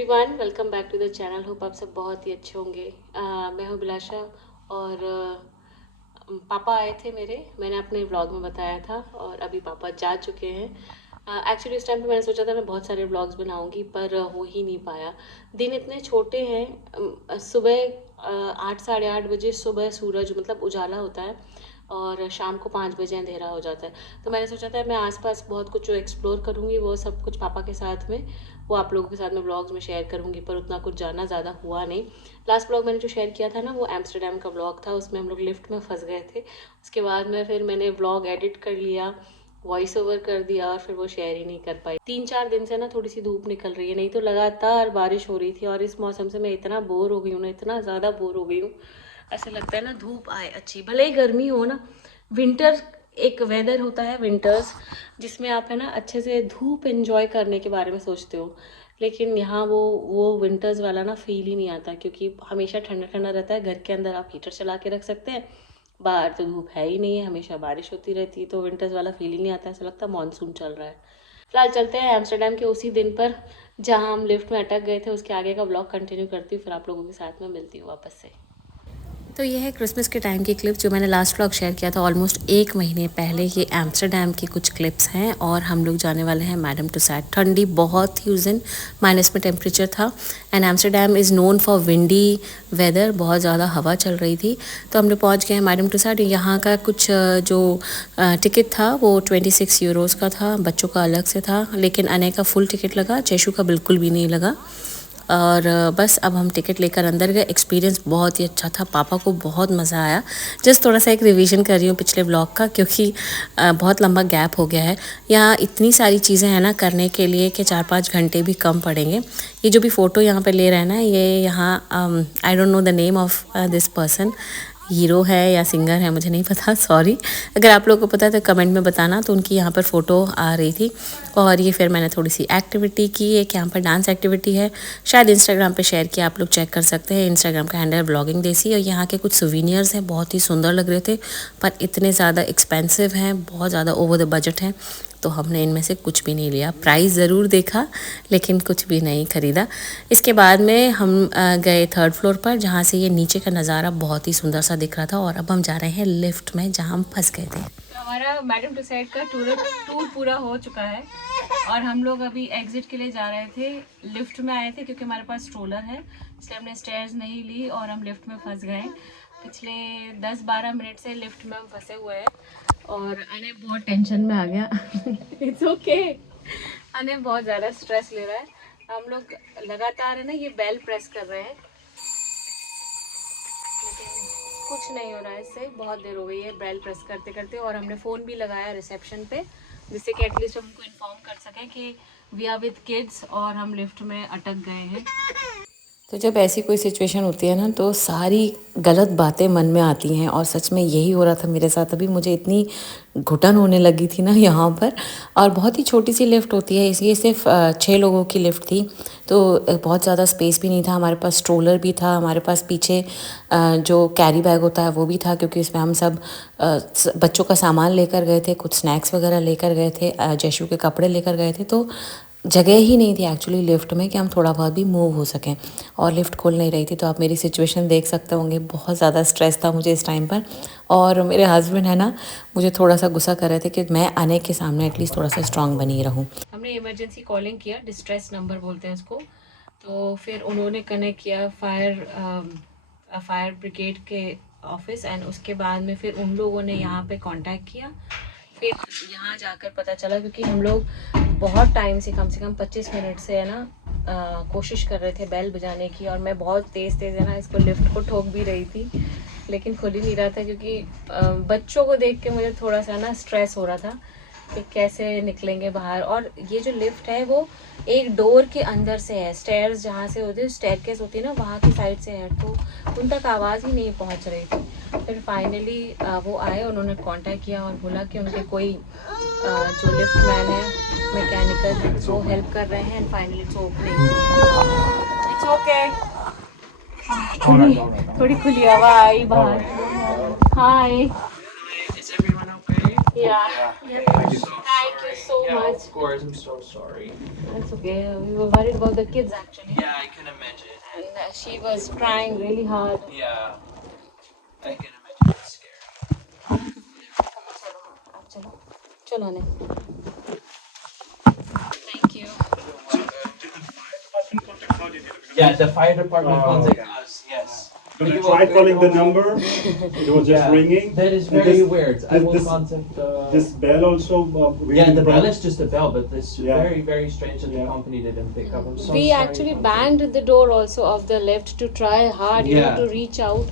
Everyone, welcome back to the channel. Hope आप सब बहुत ही अच्छे होंगे। मैं हूँ बिलाशा और पापा आए थे मेरे। मैंने अपने व्लॉग में बताया था और अभी पापा जा चुके हैं। एक्चुअली इस टाइम पे मैंने सोचा था मैं बहुत सारे व्लॉग्स बनाऊंगी पर हो ही नहीं पाया। दिन इतने छोटे हैं। सुबह 8 साढ़े 8 बजे सुबह सूरज मतलब उजाला होता है और शाम को 5 बजे अंधेरा हो जाता है। तो मैंने सोचा था मैं आसपास बहुत कुछ जो एक्सप्लोर करूँगी वो सब कुछ पापा के साथ में, वो आप लोगों के साथ में व्लॉग्स में शेयर करूँगी, पर उतना कुछ जाना ज़्यादा हुआ नहीं। लास्ट व्लॉग मैंने जो शेयर किया था ना वो एम्स्टर्डम का व्लॉग था, उसमें हम लोग लिफ्ट में फंस गए थे। उसके बाद में फिर मैंने व्लॉग एडिट कर लिया, वॉइस ओवर कर दिया और फिर वो शेयर ही नहीं कर पाई। 3-4 दिन से ना थोड़ी सी धूप निकल रही है, नहीं तो लगातार बारिश हो रही थी और इस मौसम से मैं इतना बोर हो गई हूँ ना, इतना ज़्यादा बोर हो गई हूँ। ऐसा लगता है ना धूप आए अच्छी, भले ही गर्मी हो ना। विंटर एक वेदर होता है विंटर्स, जिसमें आप है ना अच्छे से धूप एंजॉय करने के बारे में सोचते हो, लेकिन यहाँ वो विंटर्स वाला ना फील ही नहीं आता, क्योंकि हमेशा ठंडा ठंडा रहता है। घर के अंदर आप हीटर चला के रख सकते हैं, बाहर तो धूप है ही नहीं है, हमेशा बारिश होती रहती है, तो विंटर्स वाला फील ही नहीं आता। ऐसा लगता है मानसून चल रहा है। फिलहाल चलते हैं एम्स्टर्डम के उसी दिन पर जहाँ हम लिफ्ट में अटक गए थे, उसके आगे का ब्लॉग कंटिन्यू करती हूँ, फिर आप लोगों के साथ में मिलती हूँ वापस से। तो यह है क्रिसमस के टाइम की क्लिप जो मैंने लास्ट व्लॉग शेयर किया था ऑलमोस्ट 1 महीने पहले। ये एम्स्टर्डम की कुछ क्लिप्स हैं और हम लोग जाने वाले हैं मैडम टुसाड। ठंडी बहुत थी उस दिन, माइनस में टेम्परेचर था and Amsterdam is known for windy weather, बहुत ज़्यादा हवा चल रही थी। तो हम लोग पहुँच गए हैं मैडम टुसाड। यहाँ का कुछ जो टिकट था वो 26 यूरोज़ का था, बच्चों का अलग से था, लेकिन अने का फुल टिकट लगा, चेशु का बिल्कुल भी नहीं लगा। और बस अब हम टिकट लेकर अंदर गए। एक्सपीरियंस बहुत ही अच्छा था, पापा को बहुत मज़ा आया। जस्ट थोड़ा सा एक रिवीजन कर रही हूँ पिछले व्लॉग का, क्योंकि बहुत लंबा गैप हो गया है। यहाँ इतनी सारी चीज़ें हैं ना करने के लिए कि 4-5 घंटे भी कम पड़ेंगे। ये जो भी फ़ोटो यहाँ पे ले रहे हैं ना, ये यहाँ I don't know the name of this person, hero है या सिंगर है मुझे नहीं पता, सॉरी। अगर आप लोगों को पता है तो कमेंट में बताना। तो उनकी यहाँ पर फ़ोटो आ रही थी और ये फिर मैंने थोड़ी सी एक्टिविटी की। एक यहाँ पर डांस एक्टिविटी है, शायद इंस्टाग्राम पे शेयर किया, आप लोग चेक कर सकते हैं। इंस्टाग्राम का हैंडल ब्लॉगिंग देसी। और यहाँ के कुछ सुवीनियर्स हैं, बहुत ही सुंदर लग रहे थे पर इतने ज़्यादा एक्सपेंसिव हैं, बहुत ज़्यादा ओवर द बजट हैं, तो हमने इनमें से कुछ भी नहीं लिया। प्राइस ज़रूर देखा लेकिन कुछ भी नहीं ख़रीदा। इसके बाद में हम गए 3rd फ्लोर पर, जहाँ से ये नीचे का नज़ारा बहुत ही सुंदर सा दिख रहा था। और अब हम जा रहे हैं लिफ्ट में जहाँ हम फंस गए थे। हमारा मैडम टुसाड का टूर पूरा हो चुका है और हम लोग अभी एग्जिट के लिए जा रहे थे। लिफ्ट में आए थे क्योंकि हमारे पास स्ट्रोलर है, इसलिए हमने स्टेयर्स नहीं ली और हम लिफ्ट में फंस गए। पिछले 10-12 मिनट से लिफ्ट में हम फंसे हुए हैं और अने बहुत टेंशन में आ गया। इट्स ओके, अने बहुत ज़्यादा स्ट्रेस ले रहा है। हम लोग लगातार है ना ये बेल प्रेस कर रहे हैं, लेकिन कुछ नहीं हो रहा है इससे। बहुत देर हो गई है बेल प्रेस करते करते और हमने फ़ोन भी लगाया रिसेप्शन पे, जिससे कि एटलीस्ट हमको इन्फॉर्म कर सकें कि वी आर विद किड्स और हम लिफ्ट में अटक गए हैं। तो जब ऐसी कोई सिचुएशन होती है ना तो सारी गलत बातें मन में आती हैं और सच में यही हो रहा था मेरे साथ। अभी मुझे इतनी घुटन होने लगी थी ना यहाँ पर। और बहुत ही छोटी सी लिफ्ट होती है, इसलिए सिर्फ 6 लोगों की लिफ्ट थी, तो बहुत ज़्यादा स्पेस भी नहीं था। हमारे पास स्ट्रोलर भी था, हमारे पास पीछे जो कैरी बैग होता है वो भी था, क्योंकि इसमें हम सब बच्चों का सामान लेकर गए थे, कुछ स्नैक्स वगैरह लेकर गए थे, जैशु के कपड़े लेकर गए थे। तो जगह ही नहीं थी एक्चुअली लिफ्ट में कि हम थोड़ा बहुत भी मूव हो सकें, और लिफ्ट खोल नहीं रही थी। तो आप मेरी सिचुएशन देख सकते होंगे, बहुत ज़्यादा स्ट्रेस था मुझे इस टाइम पर। और मेरे हस्बैंड है ना मुझे थोड़ा सा गुस्सा कर रहे थे कि मैं आने के सामने एटलीस्ट थोड़ा सा स्ट्रांग बनी रहूं। हमने इमरजेंसी कॉलिंग किया, डिस्ट्रेस नंबर बोलते हैं इसको। तो फिर उन्होंने कनेक्ट किया फायर ब्रिगेड के ऑफिस एंड उसके बाद में फिर उन लोगों ने यहाँ पे कांटेक्ट किया। फिर यहाँ जाकर पता चला, क्योंकि हम लोग बहुत टाइम से कम 25 मिनट से है ना कोशिश कर रहे थे बेल बजाने की, और मैं बहुत तेज़ है ना इसको लिफ्ट को ठोक भी रही थी, लेकिन खुल ही नहीं रहा था, क्योंकि बच्चों को देख के मुझे थोड़ा सा ना स्ट्रेस हो रहा था कि कैसे निकलेंगे बाहर। और ये जो लिफ्ट है वो एक डोर के अंदर से है, स्टेयर्स जहाँ से होती है, स्टेयरकेस होती है ना वहाँ की साइड से है, तो उन तक आवाज़ ही नहीं पहुँच रही थी। फिर फाइनली वो आए, उन्होंने कांटेक्ट किया और बोला कि उनके कोई जो लिफ्ट मैन है, मैकेनिकल है, वो हेल्प कर रहे हैं। And finally it's okay. थोड़ी खुली हवा आई बाहर। हाय, Yeah. Thank you. Thank you so Yeah, much. of course. I'm so sorry. That's okay. We were worried about the kids actually. Yeah, I can imagine. And she was trying really hard. Yeah, I can imagine. It's scary. चलो चलो ने. Thank you. Yeah, the fire department Oh, contacted okay. us. Yes. But I You tried will- calling the number. It was just Yeah, ringing. That is And very this- weird. I this- will this- contact the. This bell also. Yeah, the bell is just a bell, but it's Yeah. very, very strange that the Yeah. company didn't pick up. I'm so We sorry actually about that. banged the door also of the lift to try hard, you know, Yeah. to reach out.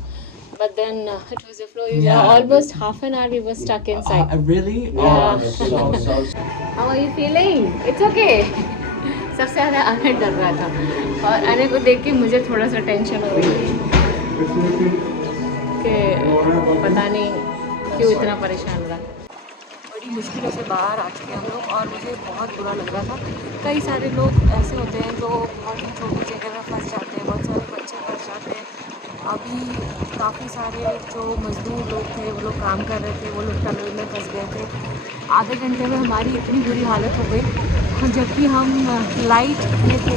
But then it was a flow. Yeah, Almost half an hour we were stuck inside. Really? Yeah. Oh, so. How are you feeling? It's okay. सबसे ज़्यादा अने डर रहा था और अने को देख के मुझे थोड़ा सा टेंशन हो रही थी कि पता नहीं क्यों इतना परेशान रहा. बड़ी मुश्किलों से बाहर आ चुके हम लोग और मुझे बहुत बुरा लग रहा था. कई सारे लोग ऐसे होते हैं जो बहुत ही छोटी जगह में फंस जाते हैं, बहुत सारे बच्चे फंस जाते हैं. अभी काफ़ी सारे जो मजदूर लोग थे वो लोग काम कर रहे थे, वो लोग टनल में फंस गए थे. आधे घंटे में हमारी इतनी बुरी हालत हो गई जबकि हम लाइट में थे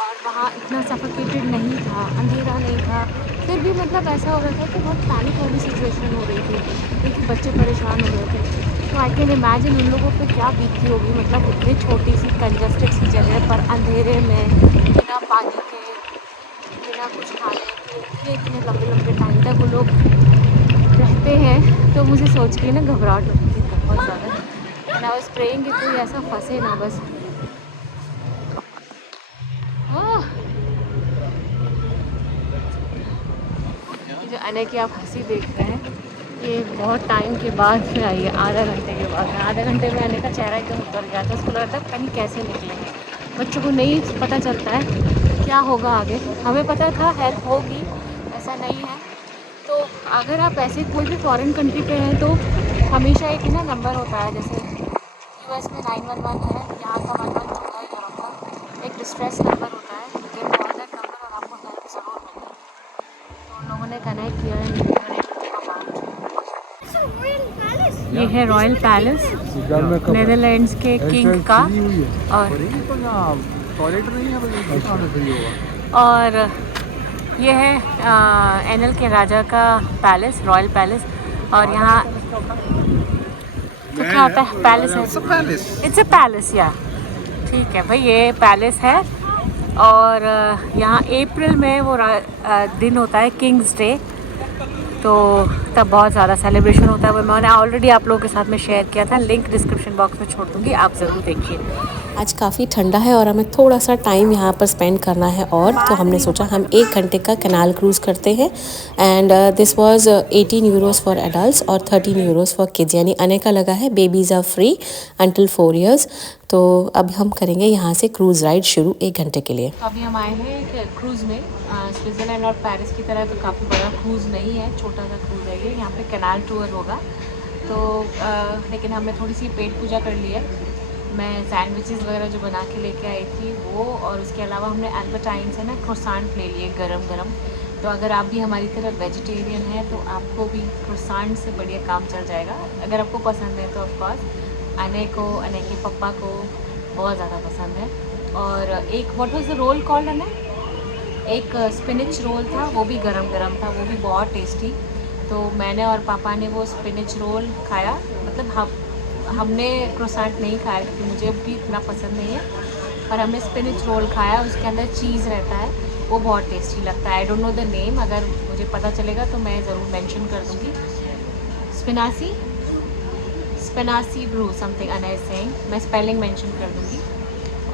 और वहाँ इतना सफोकेटेड नहीं था, अंधेरा नहीं था. फिर भी मतलब ऐसा हो रहा था कि बहुत पैनिक वाली सिचुएशन हो रही थी क्योंकि बच्चे परेशान हो रहे थे. तो आई कैन इमेजिन उन लोगों पे क्या बीतती होगी. मतलब इतनी छोटी सी कंजस्टेड सी जगह पर अंधेरे में बिना पानी के, बिना कुछ खाने के इतने लंबे लंबे टाइम तक वो लोग रहते हैं. तो मुझे सोच के ना घबराहट होती थी बहुत ज़्यादा. एंड आई वाज प्रेइंग कि कोई ऐसा फंसे ना बस. जो अने की आप हंसी देख रहे हैं ये बहुत टाइम के बाद फिर आई है, आधा घंटे के बाद. आधे घंटे में अने का चेहरा एकदम उतर गया था. उसको लग रहा था पता नहीं कैसे निकलेंगे. बच्चों को नहीं पता चलता है क्या होगा आगे. हमें पता था हेल्प होगी, ऐसा नहीं है. तो अगर आप ऐसे कोई भी फॉरेन कंट्री पे हैं तो हमेशा एक ना नंबर होता है, जैसे यूएस में 911 है, यहाँ का 112 है, यहाँ का एक डिस्ट्रेस नंबर होता है. You can call that number और आपको हेल्प ज़रूर मिलेगी. तो उन लोगों ने कनेक्ट किया है. ये है रॉयल पैलेस नेदरलैंड्स के किंग का. और ये है एनएल के राजा का पैलेस, रॉयल पैलेस. और यहाँ लिखा आता है पैलेस है. इट्स अ पैलेस या ठीक है भाई, ये पैलेस है. और यहाँ अप्रैल में वो दिन होता है किंग्स डे, तो तब बहुत ज़्यादा सेलिब्रेशन होता है. वो मैंने ऑलरेडी आप लोगों के साथ में शेयर किया था, लिंक डिस्क्रिप्शन बॉक्स में छोड़ दूँगी, आप ज़रूर देखिए. आज काफ़ी ठंडा है और हमें थोड़ा सा टाइम यहाँ पर स्पेंड करना है और तो हमने सोचा हम 1 घंटे का कैनाल क्रूज़ करते हैं. And this was 18 euros for adults और 13 यूरोज़ फॉर किड्स. यानी आने का लगा है babies are free until 4 years. तो अब हम करेंगे यहाँ से क्रूज़ राइड शुरू 1 घंटे के लिए. तो अभी हम आए हैं क्रूज़ में. स्विट्ज़रलैंड और पेरिस की तरह तो काफ़ी बड़ा क्रूज़ नहीं है, छोटा सा क्रूज़ है ये. यहाँ पे कैनाल टूर होगा. तो लेकिन हमने थोड़ी सी पेट पूजा कर ली है. मैं सैंडविचेस वगैरह जो बना के लेके आई थी वो, और उसके अलावा हमने एल्बर्टाइन से ना क्रोसांट ले लिए गरम गरम. तो अगर आप भी हमारी तरह वेजिटेरियन हैं तो आपको भी क्रोसांट से बढ़िया काम चल जाएगा. अगर आपको पसंद है तो ऑफकोर्स अने को, अने के पप्पा को बहुत ज़्यादा पसंद है. और एक what was the roll called अने, एक स्पिनिच रोल था, वो भी गरम गरम था, वो भी बहुत टेस्टी. तो मैंने और पापा ने वो स्पिनिच रोल खाया. मतलब हमने क्रोसांट नहीं खाया क्योंकि मुझे भी इतना पसंद नहीं है, पर हमने स्पिनिच रोल खाया. उसके अंदर चीज़ रहता है, वो बहुत टेस्टी लगता है. I don't know the name, अगर मुझे पता चलेगा तो मैं ज़रूर मेंशन कर दूँगी. स्पिनासी ब्रू समथिंग अन इज सेइंग, मैं स्पेलिंग मेंशन कर दूँगी.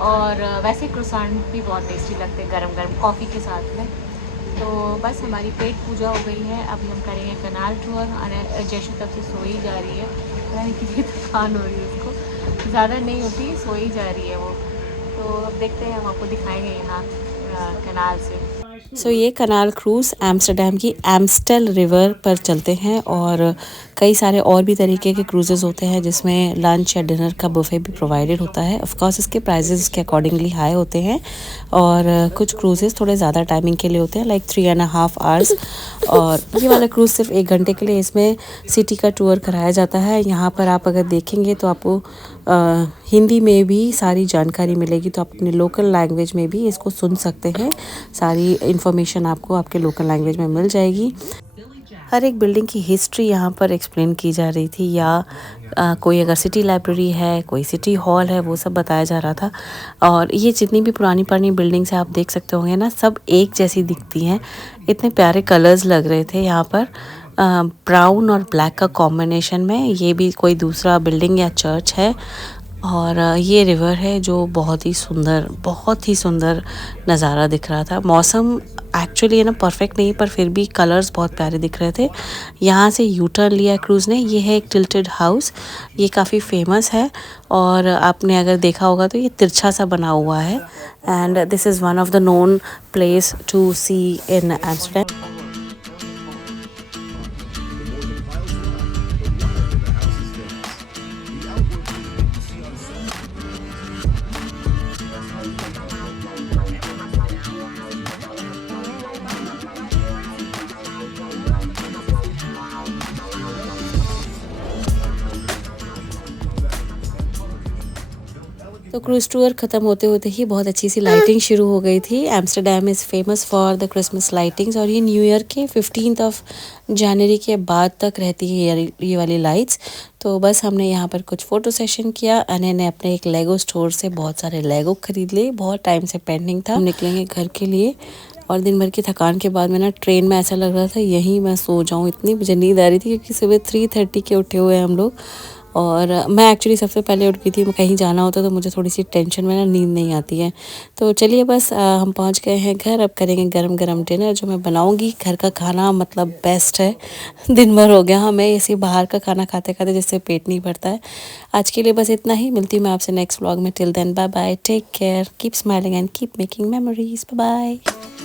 और वैसे क्रोसांट भी बहुत टेस्टी लगते हैं गरम गरम कॉफ़ी के साथ में. तो बस हमारी पेट पूजा हो गई है. अभी हम करेंगे कैनाल टूर. जैशु तब से सोई जा रही है, पता नहीं कितनी थकान हो रही है उसको, ज़्यादा नहीं होती, सोई जा रही है वो. तो अब देखते हैं, हम आपको दिखाएंगे यहाँ कैनाल से. सो ये कनाल क्रूज़ एम्स्टर्डम की एम्स्टेल रिवर पर चलते हैं और कई सारे और भी तरीके के क्रूजेज़ होते हैं जिसमें लंच या डिनर का बुफे भी प्रोवाइडेड होता है। ऑफ कोर्स इसके प्राइजेस के अकॉर्डिंगली हाई होते हैं और कुछ क्रूजेज़ थोड़े ज़्यादा टाइमिंग के लिए होते हैं, लाइक 3.5 आवर्स। और ये वाला क्रूज़ सिर्फ 1 घंटे के लिए, इसमें सिटी का टूर कराया जाता है। यहाँ पर आप अगर देखेंगे तो आपको हिंदी में भी सारी जानकारी मिलेगी, तो आप अपने लोकल लैंग्वेज में भी इसको सुन सकते हैं। सारी इन्फॉर्मेशन आपको आपके लोकल लैंग्वेज में मिल जाएगी। हर एक बिल्डिंग की हिस्ट्री यहाँ पर एक्सप्लेन की जा रही थी, या कोई अगर सिटी लाइब्रेरी है, कोई सिटी हॉल है, वो सब बताया जा रहा था। और ये जितनी भी पुरानी पुरानी बिल्डिंग्स है आप देख सकते होंगे ना, सब एक जैसी दिखती हैं। इतने प्यारे कलर्स लग रहे थे यहाँ पर, ब्राउन और ब्लैक का कॉम्बिनेशन में। ये भी कोई दूसरा बिल्डिंग या चर्च है। और ये रिवर है जो बहुत ही सुंदर नज़ारा दिख रहा था। मौसम एक्चुअली है ना परफेक्ट नहीं, पर फिर भी कलर्स बहुत प्यारे दिख रहे थे। यहाँ से यू टर्न लिया क्रूज़ ने। ये है एक टिल्टेड हाउस, ये काफ़ी फेमस है और आपने अगर देखा होगा तो ये तिरछा सा बना हुआ है। And this is one of the known place to see in Amsterdam. तो क्रूज़ टूर ख़त्म होते होते ही बहुत अच्छी सी लाइटिंग शुरू हो गई थी। Amsterdam is famous for the Christmas lightings, और ये न्यू ईयर के 15 जनवरी के बाद तक रहती है ये वाली लाइट्स। तो बस हमने यहाँ पर कुछ फ़ोटो सेशन किया। अने ने अपने एक लेगो स्टोर से बहुत सारे लेगो ख़रीद लिए, बहुत टाइम से पेंडिंग था। हम निकलेंगे घर के लिए, और दिन भर की थकान के बाद में ना ट्रेन में ऐसा लग रहा था यहीं मैं सो जाऊँ, इतनी मुझे नींद आ रही थी, क्योंकि सुबह 3:30 के उठे हुए हैं हम लोग। और मैं एक्चुअली सबसे पहले उठ गई थी। कहीं जाना होता तो मुझे थोड़ी सी टेंशन में ना नींद नहीं आती है। तो चलिए बस हम पहुंच गए हैं घर। अब करेंगे गरम गरम डिनर जो मैं बनाऊंगी। घर का खाना मतलब बेस्ट है। दिन भर हो गया हमें इसी बाहर का खाना खाते खाते, जिससे पेट नहीं भरता है। आज के लिए बस इतना ही। मिलती हूँ मैं आपसे नेक्स्ट व्लॉग में। Till then bye bye, take care, keep smiling and keep making memories. Bye bye.